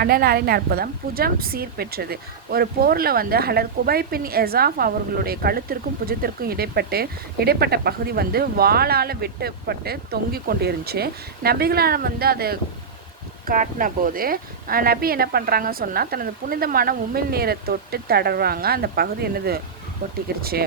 அண்ணனாரின் அற்புதம் புஜம் சீர் பெற்றது. ஒரு போரில் வந்து ஹலர் குபை பின் எசாஃப் அவர்களுடைய கழுத்திற்கும் புஜத்திற்கும் இடைப்பட்ட பகுதி வந்து வாளால் வெட்டப்பட்டு தொங்கி கொண்டிருந்துச்சு. நபிகளால் வந்து அதை காட்டின போது நபி என்ன பண்ணுறாங்கன்னு சொன்னால் தனது புனிதமான உமிழ் நீரை தொட்டு தடவுறாங்க. அந்த பகுதி என்னது ஒட்டிக்கிருச்சு.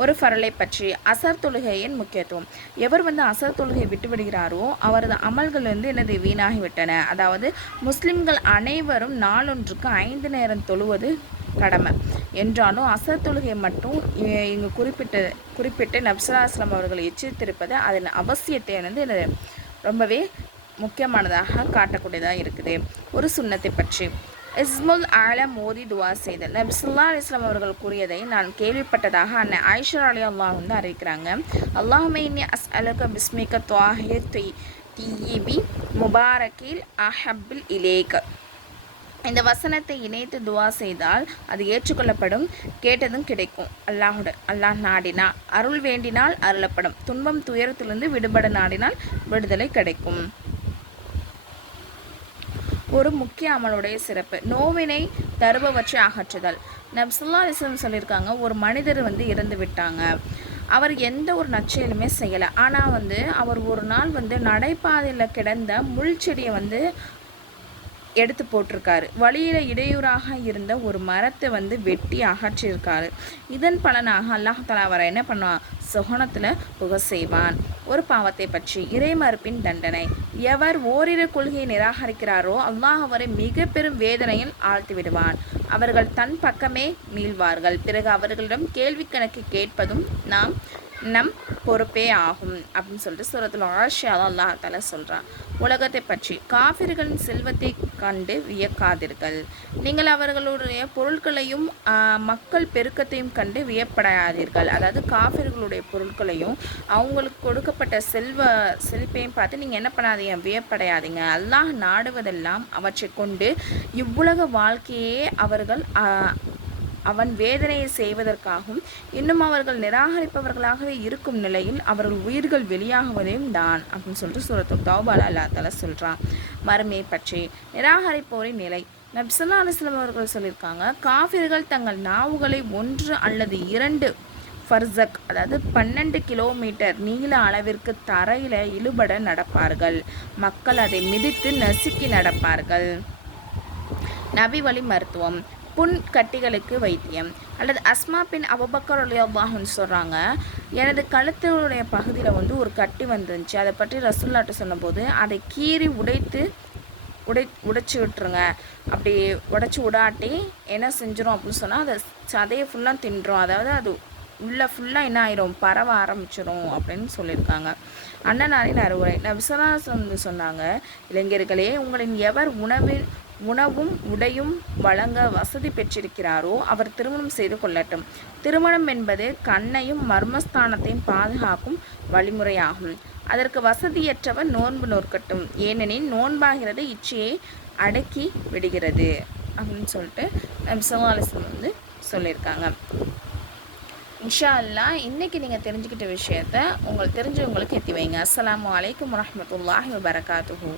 ஒரு ஃபரலை பற்றி அசர் தொழுகையின் முக்கியத்துவம். எவர் வந்து அசர் தொழுகை விட்டுவிடுகிறாரோ அவரது அமல்கள் வந்து என்னது வீணாகிவிட்டன. அதாவது முஸ்லிம்கள் அனைவரும் நாளொன்றுக்கு 5 நேரம் தொழுவது கடமை என்றாலும் அசர் தொழுகை மட்டும் இங்கு குறிப்பிட்டு நபிஸல்லல்லாஹு அவர்கள் எச்சரித்திருப்பது அதன் அவசியத்தை வந்து ரொம்பவே முக்கியமானதாக காட்டக்கூடியதாக இருக்குது. ஒரு சுன்னத்தை பற்றி இஸ்முல் ஆலம் மோதி துவா செய்தல். நபி ஸல்லல்லாஹு அலைஹி வஸல்லம் அவர்கள் கூறியதை நான் கேள்விப்பட்டதாக அன்னை ஆயிஷா ரலியல்லாஹு வந்து அறிவிக்கிறாங்க. அல்லாஹும்ம இன்னி அஸ்அலுக பிஸ்மிக த்வாஹிர் தீயிபி முபாரக்கில் அஹப்பில் இலேக். இந்த வசனத்தை இணைத்து துவா செய்தால் அது ஏற்றுக்கொள்ளப்படும், கேட்டதும் கிடைக்கும். அல்லாஹ் நாடினால் அருள் வேண்டினால் அருளப்படும், துன்பம் துயரத்திலிருந்து விடுபட நாடினால் விடுதலை கிடைக்கும். ஒரு முக்கிய அமலுடைய சிறப்பு நோவினை தருபவற்றை அகற்றுதல். நபி ஸல்லல்லாஹு அலைஹி வஸல்லம் சொல்லியிருக்காங்க, ஒரு மனிதர் வந்து இறந்து விட்டாங்க. அவர் எந்த ஒரு நற்செயலுமே செய்யலை. ஆனால் வந்து அவர் ஒரு நாள் வந்து நடைபாதையில் கிடந்த முள் செடியை வந்து எடுத்து போட்டிருக்காரு. வழியில் இடையூறாக இருந்த ஒரு மரத்தை வந்து வெட்டி அகற்றியிருக்காரு. இதன் பலனாக அல்லாஹ் தஆலா அவரை என்ன பண்ணுவான், சுகனத்தில் புக செய்வான். ஒரு பாவத்தை பற்றி இறை மறுப்பின் தண்டனை. எவர் ஓரிரு கொள்கையை நிராகரிக்கிறாரோ அல்லாஹ் அவரை மிக பெரும் வேதனையில் ஆழ்த்தி விடுவான். அவர்கள் தன் பக்கமே மீள்வார்கள். பிறகு அவர்களிடம் கேள்வி கணக்கு கேட்பதும் நம் பொறுப்பே ஆகும் அப்படின்னு சொல்லிட்டு சூரத்துல் ஆஷியால அல்லாஹ் தஆலா சொல்கிறான். உலகத்தை பற்றி காஃபிர்களின் செல்வத்தை கண்டு வியக்காதீர்கள். நீங்கள் அவர்களுடைய பொருட்களையும் மக்கள் பெருக்கத்தையும் கண்டு வியப்படையாதீர்கள். அதாவது காஃபிர்களுடைய பொருட்களையும் அவங்களுக்கு கொடுக்கப்பட்ட செழிப்பையும் பார்த்து நீங்கள் என்ன பண்ணாதீங்க, வியப்படையாதீங்க. அல்லாஹ் நாடுவதெல்லாம் அவற்றை கொண்டு இவ்வுலக வாழ்க்கையே அவன் வேதனையை செய்வதற்காகவும் இன்னும் அவர்கள் நிராகரிப்பவர்களாகவே இருக்கும் நிலையில் அவர்கள் உயிர்கள் வெளியாகுவதையும் தான் அப்படின்னு சொல்லிட்டு சூரத்துல் தௌபால அல்லாஹ் தஆலா சொல்கிறான். மறுமையை பற்றி நிராகரிப்போரின் நிலை. நபி ஸல்லல்லாஹு அலைஹி வஸல்லம் அவர்கள் சொல்லியிருக்காங்க, காஃபிர்கள் தங்கள் நாவுகளை 1 அல்லது 2 ஃபர்சக் அதாவது 12 கிலோமீட்டர் நீள அளவிற்கு தரையில் இழுபட நடப்பார்கள். மக்கள் அதை மிதித்து நசுக்கி நடப்பார்கள். நபி வழி மருத்துவம். புண் கட்டிகளுக்கு வைத்தியம். அல்லது அஸ்மா பின் அபூபக்கர் ரலியல்லாஹு அன்ஹு சொல்கிறாங்க, எனது கழுத்துடைய பகுதியில் வந்து ஒரு கட்டி வந்துருந்துச்சு. அதை பற்றி ரசூலுல்லாஹ்ட்ட சொன்னபோது அதை கீறி உடைச்சி விட்டுருங்க. அப்படி உடைச்சி விடாட்டி என்ன செஞ்சிடும் அப்படின்னு சொன்னால் அதை சதையை ஃபுல்லாக தின்றும். அதாவது அது உள்ள ஃபுல்லாக என்ன ஆயிரும், பரவ ஆரம்பிச்சிடும் அப்படின்னு சொல்லியிருக்காங்க. அண்ணனாரின் அறிவுரை. நபி ஸல்லல்லாஹு அலைஹி வஸல்லம் சொன்னாங்க, இளைஞர்களே, உங்களின் எவர் உணவும் உடையும் வழங்க வசதி பெற்றிருக்கிறாரோ அவர் திருமணம் செய்து கொள்ளட்டும். திருமணம் என்பது கண்ணையும் மர்மஸ்தானத்தையும் பாதுகாக்கும் வழிமுறையாகும். அதற்கு வசதியற்றவர் நோன்பு நோற்கட்டும், ஏனெனில் நோன்பாகிறது இச்சையை அடக்கி விடுகிறது அப்படின்னு சொல்லிட்டு நபி ஸல்லல்லாஹு அலைஹி வஸல்லம் வந்து சொல்லியிருக்காங்க. இன்ஷா அல்லாஹ் இன்றைக்கி நீங்கள் தெரிஞ்சுக்கிட்ட விஷயத்த உங்களுக்கு தெரிஞ்சவங்களுக்கு எத்தி வைங்க. அஸ்ஸலாமு அலைக்கும் வரஹ்மத்துல்லாஹி வபரகாத்துஹு.